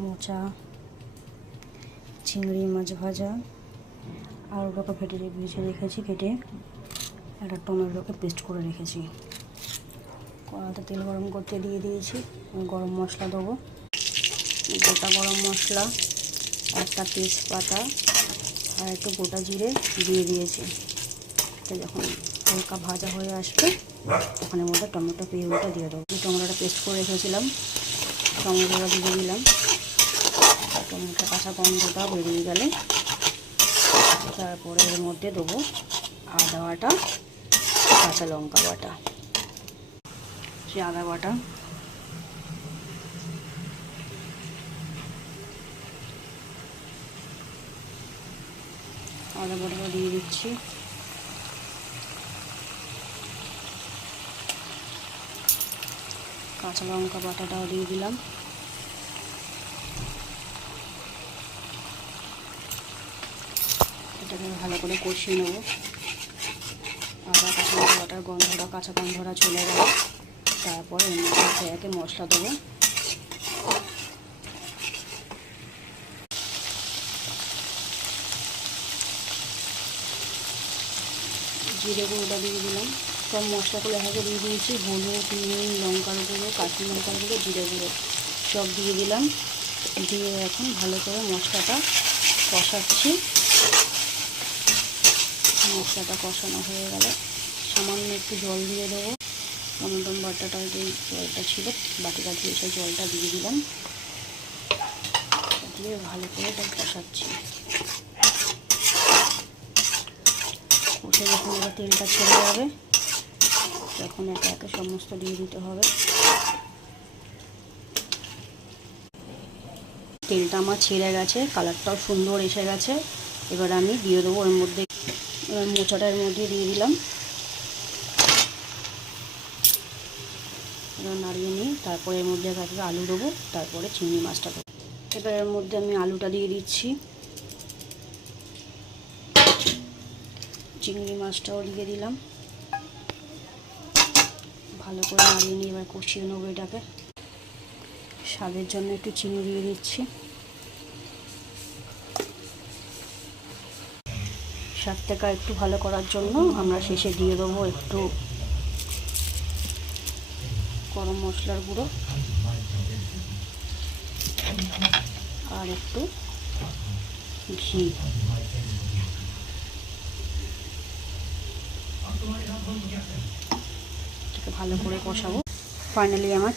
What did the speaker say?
মোচা, চিংড়ি মাছ ভাজা, আলুটাকে ভেজে রেখেছি কেটে, একটা টমেটোকে পেস্ট করে রেখেছি। কড়াতে তেল গরম করতে দিয়ে দিয়েছি। গরম মশলা দেবো, গোটা গরম মশলা, একটা তেজপাতা আর একটু গোটা জিরে দিয়ে দিয়েছি। তো যখন হালকা ভাজা হয়ে আসবে তখন এর মধ্যে টমেটো পিউরিটা দিয়ে দেবো। টমেটোটা পেস্ট করে রেখেছিলাম, টমেটোটা দিয়ে দিলাম। টমেটো কাঁচা গন্ধটা বেরিয়ে গেলে তারপরে এর মধ্যে দেবো আদা বাটা, কাঁচা লঙ্কা বাটা। সে আদা বাটা, আদা বাটাটা দিয়ে দিচ্ছি। কাঁচা লঙ্কা বাটাটাও দিয়ে দিলাম। এটাকে ভালো করে কষিয়ে নেবো। আদা কাঁচা লঙ্কা বাটার কাঁচা গন্ধটা চলে গেল তারপরে এর মধ্যে একে মশলা দেবো। জিরে গুঁড়োটা দিয়ে দিলাম। সব মশলাগুলো এভাবে দিয়ে দিয়েছি, হলুদ, নুন, লঙ্কার গুঁড়ো, কাশ্মীরি লঙ্কার গুঁড়ো, জিরে গুঁড়ো সব দিয়ে দিলাম। দিয়ে এখন ভালো করে মশলাটা কষাচ্ছি। মশলাটা কষানো হয়ে গেলে সামান্য একটু জল দিয়ে দেবো। টমেটো বাটাটার যে জলটা ছিল বাটিটা দিয়ে সেই জলটা দিয়ে দিলাম। দিয়ে ভালো করে এটা কষাচ্ছি। কষে যখন এবার তেলটা ছেড়ে যাবে তখন একে একে সমস্ত দিয়ে দিতে হবে। তেলটা আমার ছেড়ে গেছে, কালারটাও সুন্দর এসে গেছে। এবার আমি দিয়ে দেবো এর মধ্যে, এবার মোচাটা এর মধ্যে দিয়ে দিলাম। এবার নাড়িয়ে নিই, তারপরে এর মধ্যে একটা আলু দেবো, তারপরে চিংড়ি মাছটা দেবো। এবার এর মধ্যে আমি আলুটা দিয়ে দিচ্ছি, চিংড়ি মাছটাও দিয়ে দিলাম। ভালো করে নাড়িয়ে নিয়ে এবার কষিয়ে নেবো এটাকে। স্বাদের জন্য একটু চিনি দিয়ে দিচ্ছি। স্বাদটাকে একটু ভালো করার জন্য আমরা শেষে দিয়ে দেবো একটু গরম মশলার গুঁড়ো আর একটু ঘি। এটাকে ভালো করে কষাবো। ফাইনালি আমার